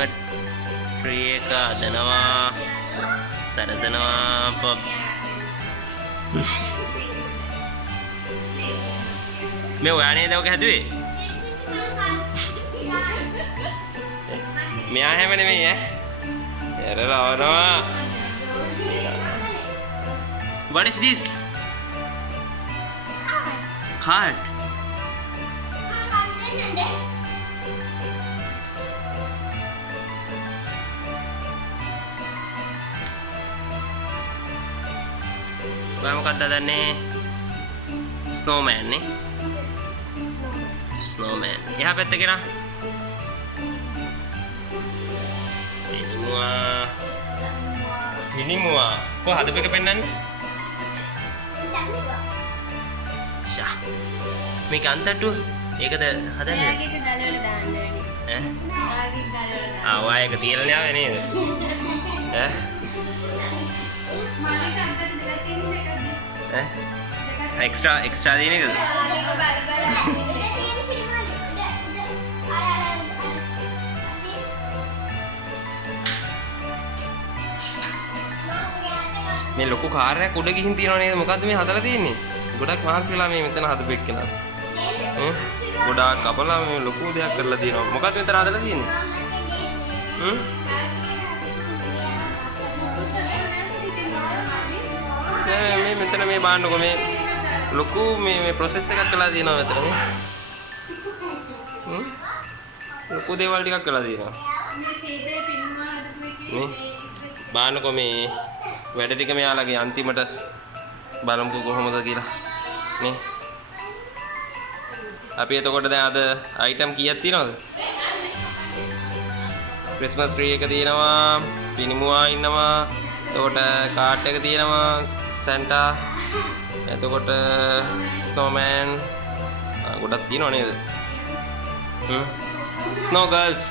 Christmas tree එක හදනවා සරසනවා pop මේ ඔයා නේද ඔක හැදුවේ මෙයා හැම නෙමෙයි ඈ එරරවනවා What is this? Card. මොකක්ද දන්නේ ස්නෝමෑන් නේ ස්නෝමෑන් එහා පැත්ත ගෙනා මිනිමුවා කො හදපු එක පෙන්නන්නේ ෂා මේක අන්තට්ටුව ඒකද හදන්නේ ඒක ගල වල දාන්න ඕනේ ඈ ගල වල දාන්න ආ වායක තියලානේ ආවේ නේද ඈ extra දෙන එකද මේ ලොකු කාර්යයක් උඩ ගිහින් තියනවා නේද මොකද්ද මේ හදලා තියෙන්නේ ගොඩක් මහන්සි වෙලා මේ මෙතන හදපු එක්කෙනා ගොඩාක් කපලා මේ ලොකු දෙයක් කරලා තියෙනවා මොකද්ද මෙතන හදලා තියෙන්නේ මේ මෙතන මේ බාන්නකො මේ ලොකු මේ ප්‍රොසෙස් එකක් කළා තියෙනවා මෙතන මේ ලොකු දේවල් ටිකක් කළා තියෙනවා මේ බාන්නකො මේ වැඩ ටික මෙයාලගේ අන්තිමට බලමුකෝ කොහොමද කියලා නේ අපි එතකොට දැන් අද අයිටම් කීයක් තියෙනවද ක්‍රිස්මස් ට්‍රී එක තියෙනවා පිනිමුවා ඉන්නවා එතකොට කාට් එක තියෙනවා Santa එතකොට snowman ගොඩක් තියෙනව නේද snow girls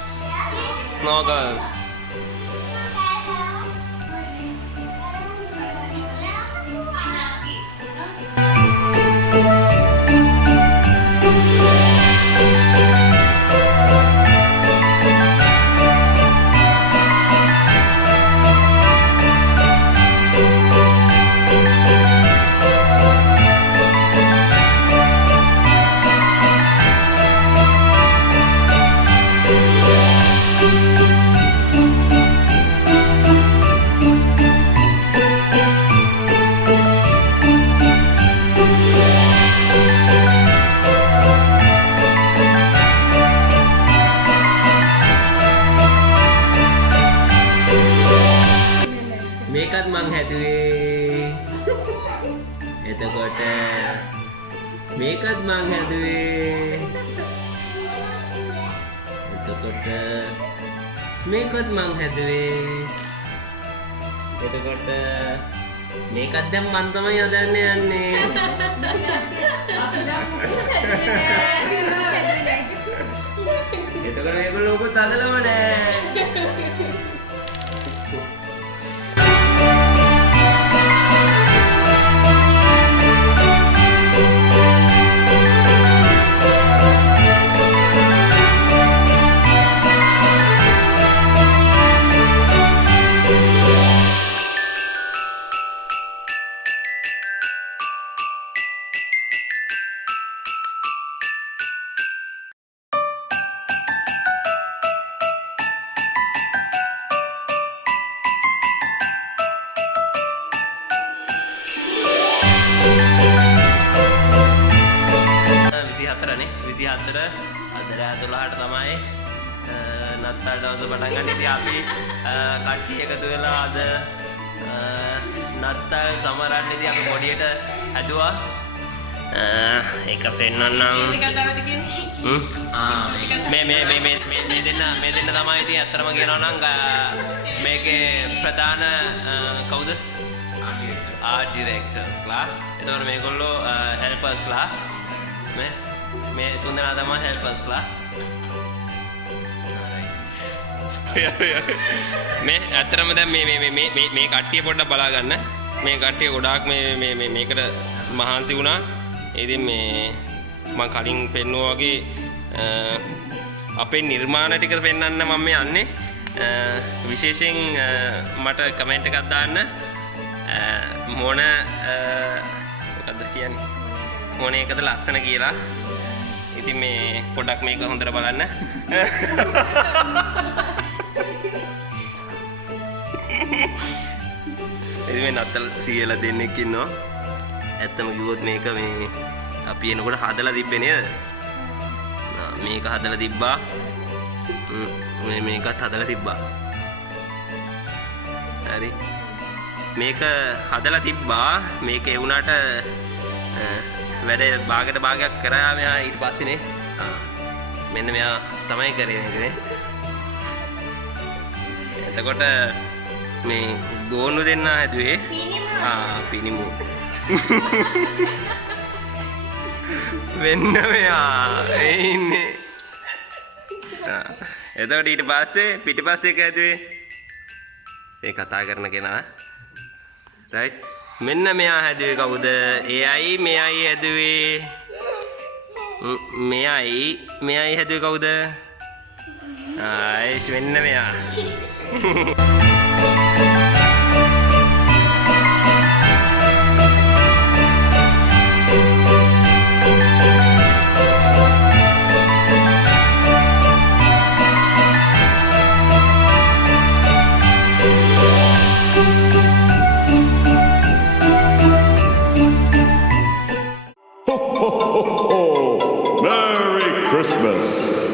මේකත් මං හැදුවේ එතකොට මේකත් මං හැදුවේ එතකොට මේකත් මං හැදුවේ එතකොට මේකත් දැන් මං තමයි හදන්න යන්නේ එතකොට මේගොල්ලෝ ඔබ තදලව නෑ අතර අදර 12ට තමයි නත්තල් දවස පටන් ගන්න. ඉතින් අපි කට්ටිය එකතු වෙලා අද නත්තල් සමරන්න ඉතින් අපි පොඩියට හැදුවා. ඒක පෙන්නන්නම්. මේ දෙන්න තමයි ඉතින් ඇත්තටම කියනවා නම් මේකේ ප්‍රධාන කවුද? ආර්ට් ඩිරෙක්ටර්ස්ලා. එතකොට මේගොල්ලෝ හෙල්පර්ස්ලා මේ තුන්දෙනා තමයි හෙල්පර්ස්ලා. මේ ඇත්තටම දැන් මේ කට්ටිය පොඩ්ඩක් බලා ගන්න. මේ කට්ටිය ගොඩාක් මේකට මහන්සි වුණා. ඉතින් මේ මම කලින් පෙන්නුවා වගේ අපේ නිර්මාණ ටික පෙන්වන්න මම මේ යන්නේ. විශේෂයෙන් මට කමෙන්ට් එකක් දාන්න මොන මොකද්ද කියන්නේ මොන එකද ලස්සන කියලා. ඉතින් මේ පොඩ්ඩක් මේක හොඳට බලන්න. ඉතින් මේ නත්තල් සීයලා දෙන්නෙක් ඉන්නවා. ඇත්තම කිව්වොත් මේක මේ අපි එනකොට හදලා තිබ්බේ නේද? මේක හදලා තිබ්බා. මේකත් හදලා තිබ්බා. හරි. මේක හදලා තිබ්බා. මේක ඒ වුණාට වැඩ භාගයක් කරා මෙයා ඊට පස්සේනේ. මෙන්න මෙයා තමයි කරේ මේකනේ. එතකොට මේ ගෝනු දෙන්න හැදුවේ පිනිමු. මෙන්න මෙයා ඉන්නේ. එතකොට ඊට පස්සේ පිටිපස්සේ එක හැදුවේ මේ කතා කරන කෙනා. රයිට්. මෙන්න මෙයා හැදුවේ කවුද? එයයි මෙයයි හැදුවේ. මෙයයි හැදුවේ කවුද? ආයිස් මෙන්න මෙයා. Merry Christmas!